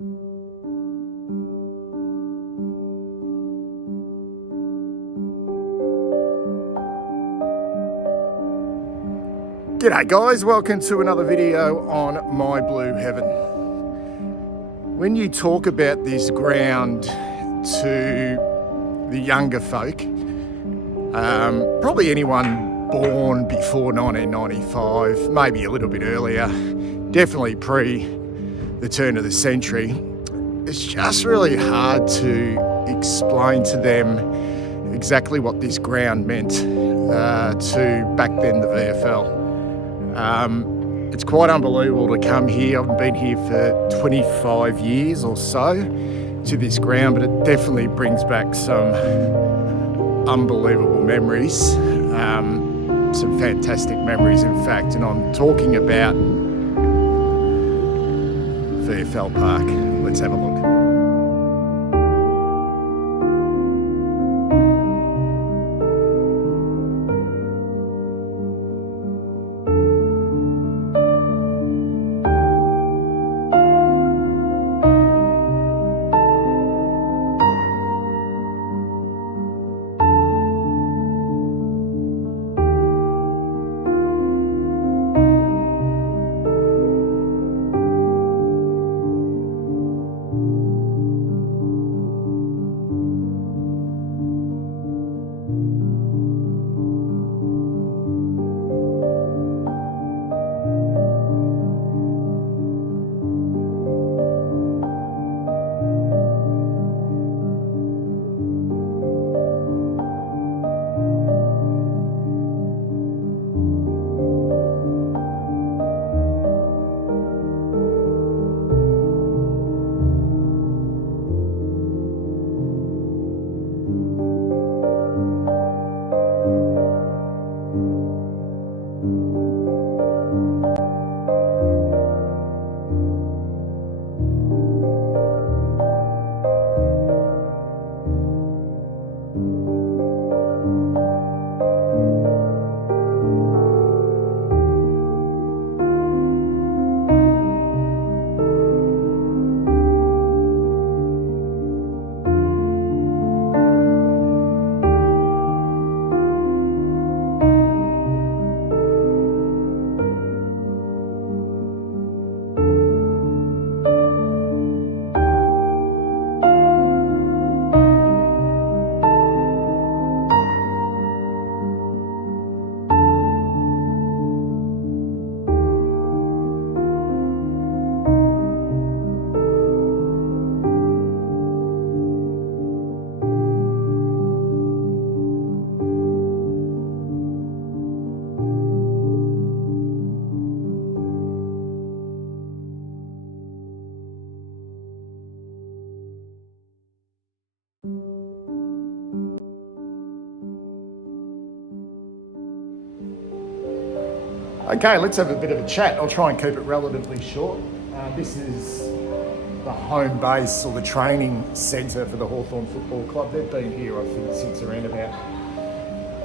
G'day guys, welcome to another video on My Blue Heaven. When you talk about this ground to the younger folk, probably anyone born before 1995, maybe a little bit earlier, definitely pre the turn of the century, it's just really hard to explain to them exactly what this ground meant to back then the VFL. It's quite unbelievable to come here. I've been here for 25 years or so to this ground, but it definitely brings back some unbelievable memories, some fantastic memories in fact, and I'm talking about VFL Park. Let's have a look. Okay, let's have a bit of a chat. I'll try and keep it relatively short. This is the home base or the training centre for the Hawthorn Football Club. They've been here, I think, since around about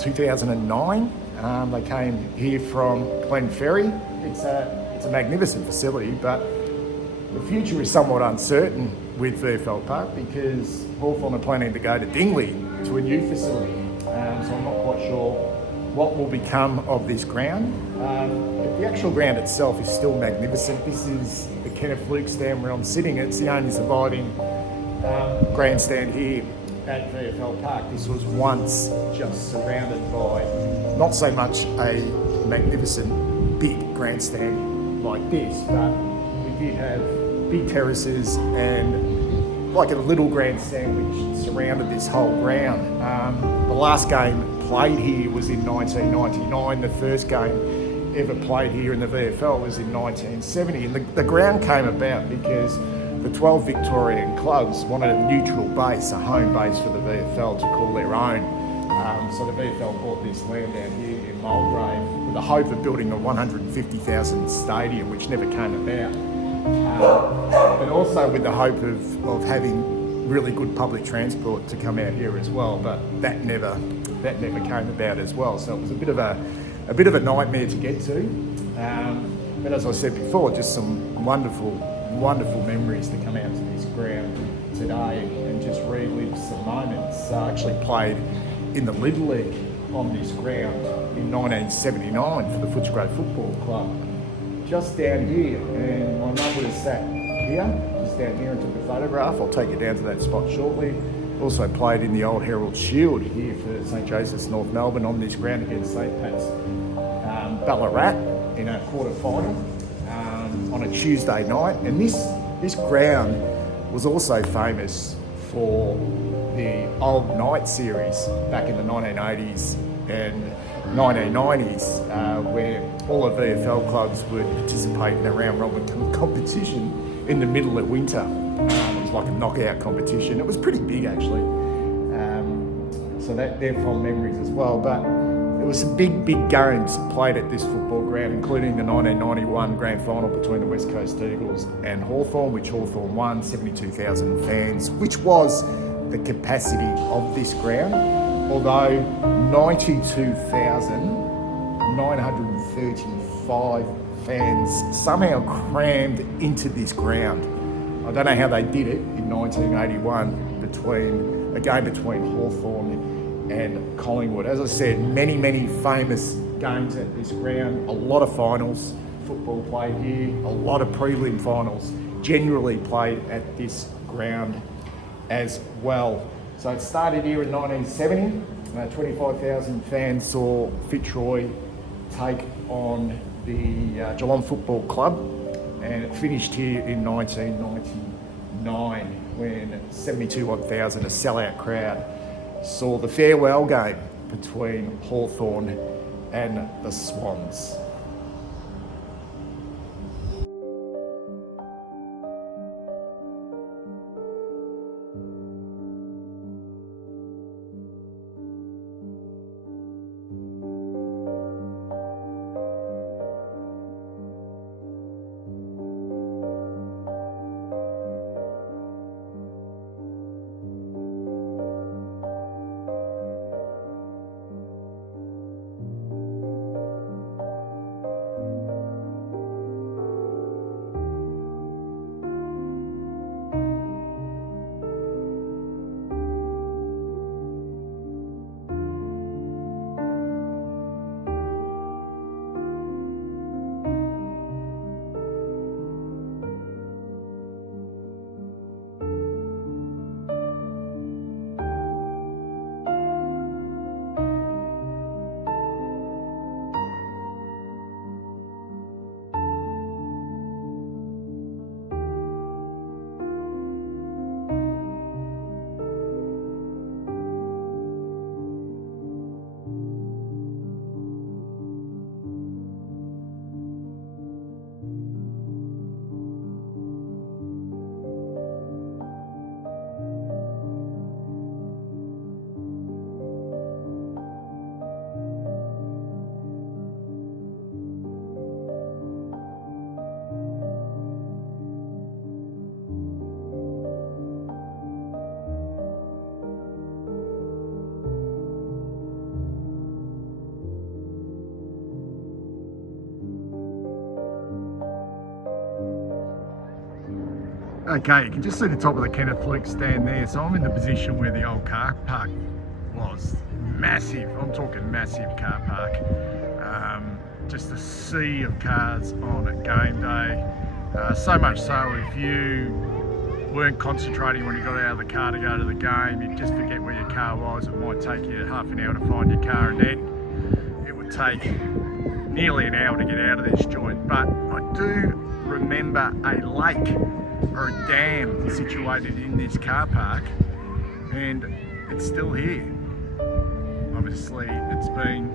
2009. They came here from Glenferrie. It's a magnificent facility, but the future is somewhat uncertain with VFL Park because Hawthorn are planning to go to Dingley to a new facility. So I'm not quite sure what will become of this ground. But the actual ground itself is still magnificent. This is the Kenneth Luke stand where I'm sitting. It's the only surviving grandstand here at VFL Park. This was once just surrounded by not so much a magnificent big grandstand like this, but we did have big terraces and like a little grandstand which surrounded this whole ground. The last game played here was in 1999. The first game ever played here in the VFL was in 1970. And the ground came about because the 12 Victorian clubs wanted a neutral base, a home base for the VFL to call their own. So the VFL bought this land down here in Mulgrave with the hope of building a 150,000 stadium, which never came about. But also with the hope of having really good public transport to come out here as well. But that never came about as well. So it was a bit of a nightmare to get to. But as I said before, just some wonderful wonderful memories to come out to this ground today and just relive some moments. I actually played in the Little League on this ground in 1979 for the Footscray Football Club, just down here, and my mum would have sat here, just down here, and took a photograph. I'll take you down to that spot shortly. Also played in the old Herald Shield here for St Joseph's North Melbourne on this ground against St Pat's Ballarat in a quarter final on a Tuesday night. And this ground was also famous for the old night series back in the 1980s and 1990s, where all the VFL clubs would participate in a round robin competition in the middle of winter. It was like a knockout competition. It was pretty big actually. So they're fond memories as well. But there were some big games played at this football ground, including the 1991 grand final between the West Coast Eagles and Hawthorn, which Hawthorn won, 72,000 fans, which was the capacity of this ground, although 92,935 fans somehow crammed into this ground. I don't know how they did it in 1981 between a game between Hawthorn and Collingwood. As I said, many famous games at this ground, a lot of finals football played here, a lot of prelim finals generally played at this ground as well. So it started here in 1970. 25,000 fans saw Fitzroy take on the Geelong Football Club, and it finished here in 1999 when 72,000, a sellout crowd, saw the farewell game between Hawthorn and the Swans. Okay, you can just see the top of the Kenneth Fluke stand there. So I'm in the position where the old car park was. Massive, I'm talking massive car park. Just a sea of cars on a game day. So much so if you weren't concentrating when you got out of the car to go to the game, you'd just forget where your car was. It might take you half an hour to find your car, and then it would take nearly an hour to get out of this joint. But I do remember a lake or a dam situated in this car park, and it's still here. Obviously it's been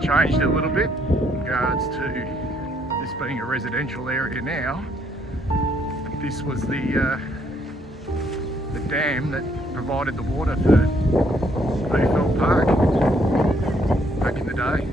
changed a little bit in regards to this being a residential area now. This was the dam that provided the water for VFL Park back in the day.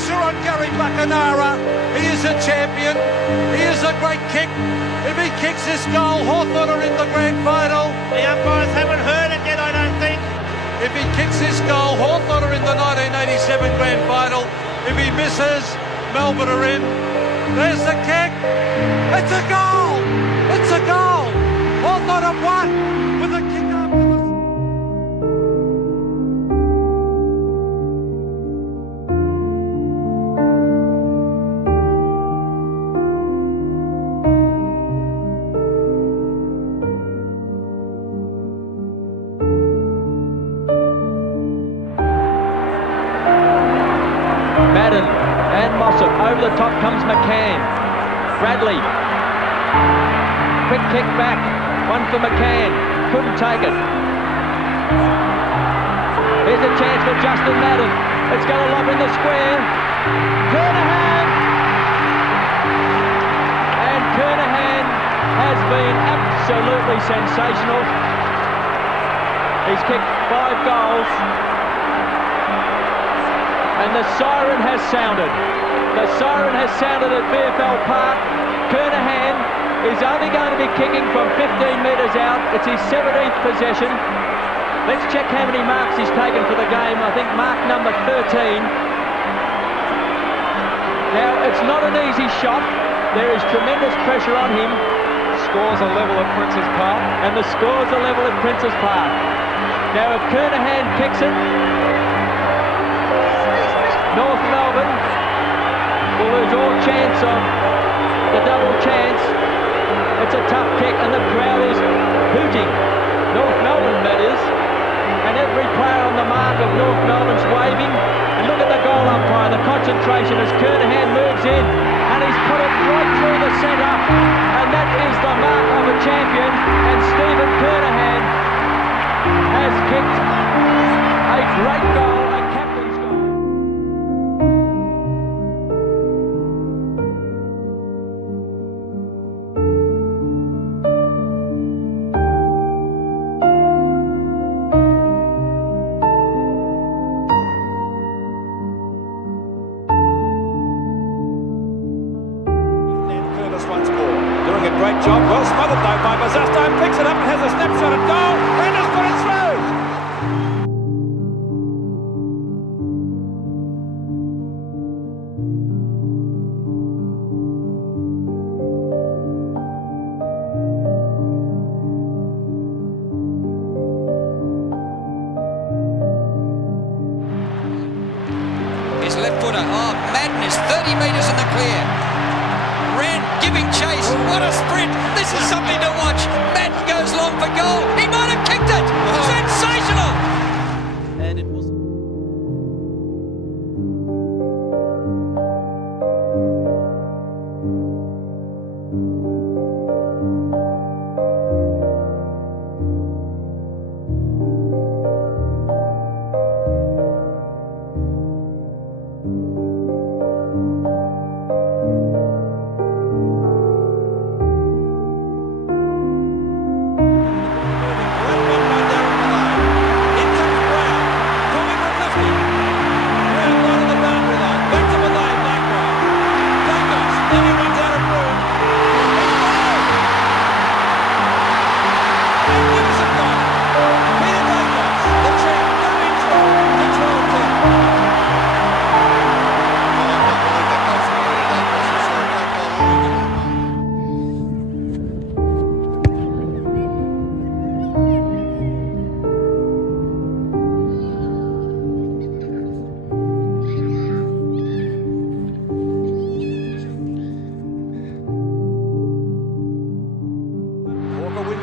pressure on Gary Buckenara. He is a champion. He is a great kick. If he kicks this goal, Hawthorn are in the grand final. The umpires haven't heard it yet, I don't think. If he kicks this goal, Hawthorn are in the 1987 grand final. If he misses, Melbourne are in. There's the kick. It's a goal. It's a goal. Hawthorn have won with a kick up. Madden and Mossop. Over the top comes McCann. Bradley. Quick kick back. One for McCann. Couldn't take it. Here's a chance for Justin Madden. It's going to lob in the square. Kernahan. And Kernahan has been absolutely sensational. He's kicked 5 goals. And the siren has sounded. The siren has sounded at VFL Park. Kernahan is only going to be kicking from 15 metres out. It's his 17th possession. Let's check how many marks he's taken for the game. I think mark number 13. Now, it's not an easy shot. There is tremendous pressure on him. Scores are level at Princes Park. And the scores are level at Princes Park. Now, if Kernahan kicks it, North Melbourne will lose all chance of the double chance. It's a tough kick and the crowd is hooting. North Melbourne, that is. And every player on the mark of North Melbourne's waving. And look at the goal umpire, the concentration as Kernahan moves in. And he's put it right through the centre. And that is the mark of a champion. And Stephen Kernahan has kicked a great goal. Doing a great job, well smothered though by Mazasto, picks it up and has a snapshot at goal and has put it through! His left footer, Madden is 30 metres in the clear. Ran, giving chase. What a sprint. This is something to watch. Madden goes long for goal. He might have kicked it. Sensational. And it was...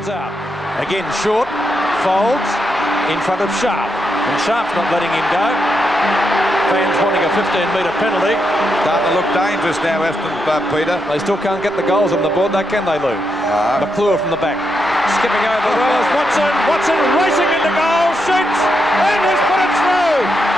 Out. Again short, folds, in front of Sharp. And Sharp's not letting him go. Fans wanting a 15-metre penalty. Starting to look dangerous now, Aston Peter. They still can't get the goals on the board, though, can they, Lou? McClure from the back. Skipping over the rollers. Watson racing into goal, shoots, and has put it through.